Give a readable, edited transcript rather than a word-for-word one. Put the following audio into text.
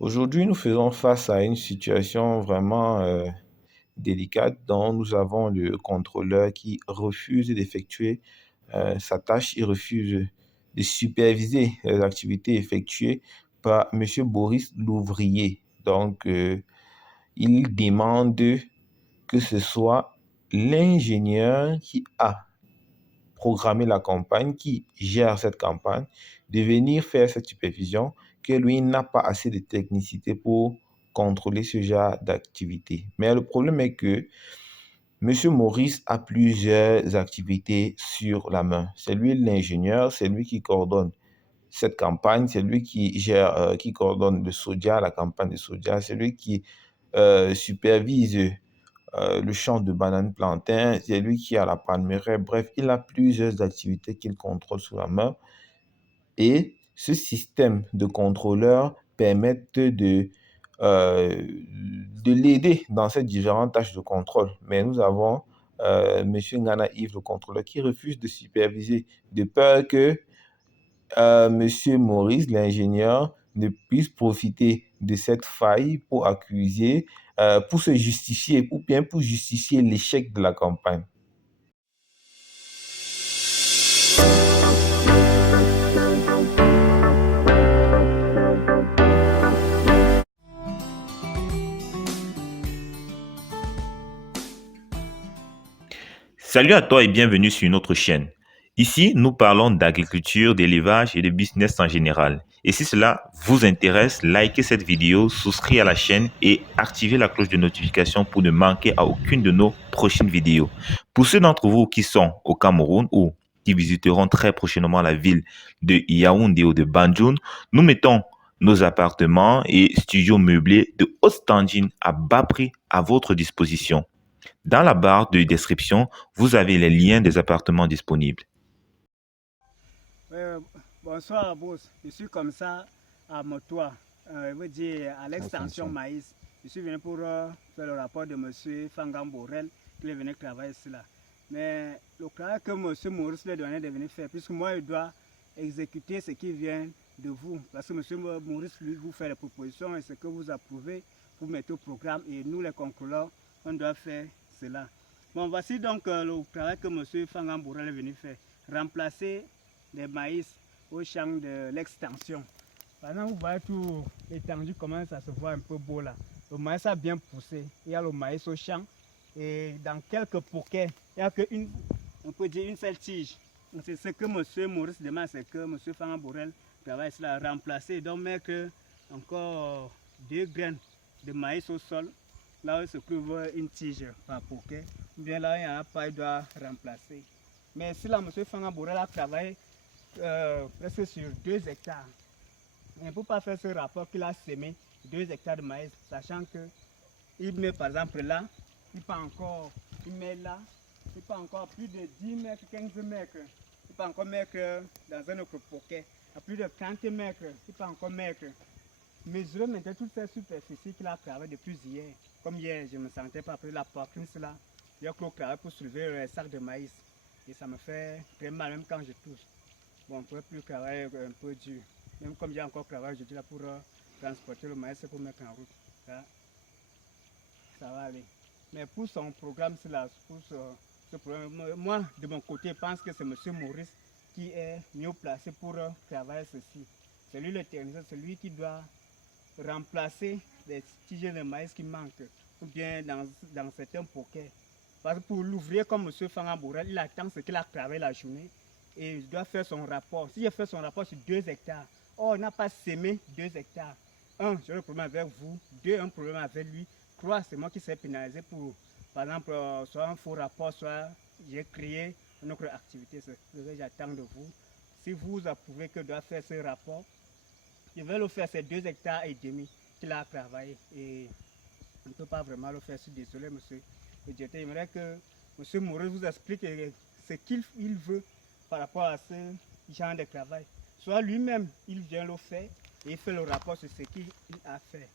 Aujourd'hui, nous faisons face à une situation vraiment délicate dont nous avons le contrôleur qui refuse d'effectuer sa tâche, il refuse de superviser les activités effectuées par Monsieur Boris l'ouvrier. Il demande que ce soit l'ingénieur qui a programmé la campagne, qui gère cette campagne, de venir faire cette supervision, que lui n'a pas assez de technicité pour contrôler ce genre d'activité. Mais le problème est que Monsieur Maurice a plusieurs activités sur la main. C'est lui l'ingénieur, c'est lui qui coordonne cette campagne, c'est lui qui gère, qui coordonne le soja, la campagne de soja, c'est lui qui supervise le champ de bananes plantain, c'est lui qui a la palmeraie. Bref, il a plusieurs activités qu'il contrôle sous la main. Et ce système de contrôleur permet de l'aider dans ces différentes tâches de contrôle. Mais nous avons M. Ngana Yves, le contrôleur, qui refuse de superviser, de peur que M. Maurice, l'ingénieur, ne puisse profiter de cette faille pour accuser, pour se justifier, ou bien pour justifier l'échec de la campagne. Salut à toi et bienvenue sur notre chaîne. Ici, nous parlons d'agriculture, d'élevage et de business en général. Et si cela vous intéresse, likez cette vidéo, souscrivez à la chaîne et activez la cloche de notification pour ne manquer à aucune de nos prochaines vidéos. Pour ceux d'entre vous qui sont au Cameroun ou qui visiteront très prochainement la ville de Yaoundé ou de Banjul, nous mettons nos appartements et studios meublés de haute standing à bas prix à votre disposition. Dans la barre de description, vous avez les liens des appartements disponibles. Bonsoir, boss. Je suis comme ça à mon toit, je veux dire à l'extension maïs. Je suis venu pour faire le rapport de M. Fangam Borel qui est venu travailler cela. Mais le travail que M. Maurice lui donné de venir faire, puisque moi je dois exécuter ce qui vient de vous. Parce que M. Maurice lui vous fait les propositions et ce que vous approuvez, vous mettez au programme et nous les contrôleurs, on doit faire cela. Bon, voici donc le travail que M. Fangam Borel est venu faire. Remplacer les maïs au champ de l'extension. Par exemple, vous voyez tout l'étendue commence à se voir un peu beau là. Le maïs a bien poussé. Il y a le maïs au champ et dans quelques poquets, il n'y a qu'une, on peut dire une seule tige. C'est ce que M. Maurice demande, c'est que M. Fangam Borel travaille cela, remplacer, donc mettre encore 2 graines de maïs au sol, là où se trouve une tige par poquet. Bien là, il n'y en a pas, il doit remplacer. Mais si là, M. Fangam Borel a travaillé presque sur 2 hectares. Il ne peut pas faire ce rapport qu'il a semé 2 hectares de maïs, sachant qu'il met par exemple là, il met là, il peut encore plus de 10 mètres, 15 mètres, il peut encore mettre dans un autre poquet, à plus de 30 mètres, il peut encore mettre. Mesurer maintenant toutes ces superficies qu'il a travaillé depuis hier. Comme hier, je ne me sentais pas après la poitrine, cela. J'ai travaillé pour soulever les sacs de maïs. Et ça me fait très mal, même quand je touche. Bon, on ne peut plus travailler un peu dur. Même comme j'ai encore travaillé aujourd'hui là pour transporter le maïs pour mettre en route. Ça va aller. Mais pour son programme, pour ce problème, moi, de mon côté, je pense que c'est M. Maurice qui est mieux placé pour travailler ceci. C'est lui le technicien, c'est lui qui doit remplacer les tiges de maïs qui manquent, ou bien dans certains poquets. Parce que pour l'ouvrier comme M. Fangam Borel, il attend ce qu'il a travaillé la journée et il doit faire son rapport. Si il fait son rapport sur 2 hectares, on n'a pas semé 2 hectares. 1, j'ai un problème avec vous. 2, un problème avec lui. 3, c'est moi qui s'est pénalisé pour, par exemple, soit un faux rapport, soit j'ai créé une autre activité. C'est ce que j'attends de vous. Si vous approuvez que je dois faire ce rapport, je vais le faire ces 2 hectares et demi qu'il a travaillé. Et on ne peut pas vraiment le faire. Je suis désolé, monsieur. J'aimerais que M. Maurice vous explique ce qu'il veut par rapport à ce genre de travail. Soit lui-même, il vient le faire et il fait le rapport sur ce qu'il a fait.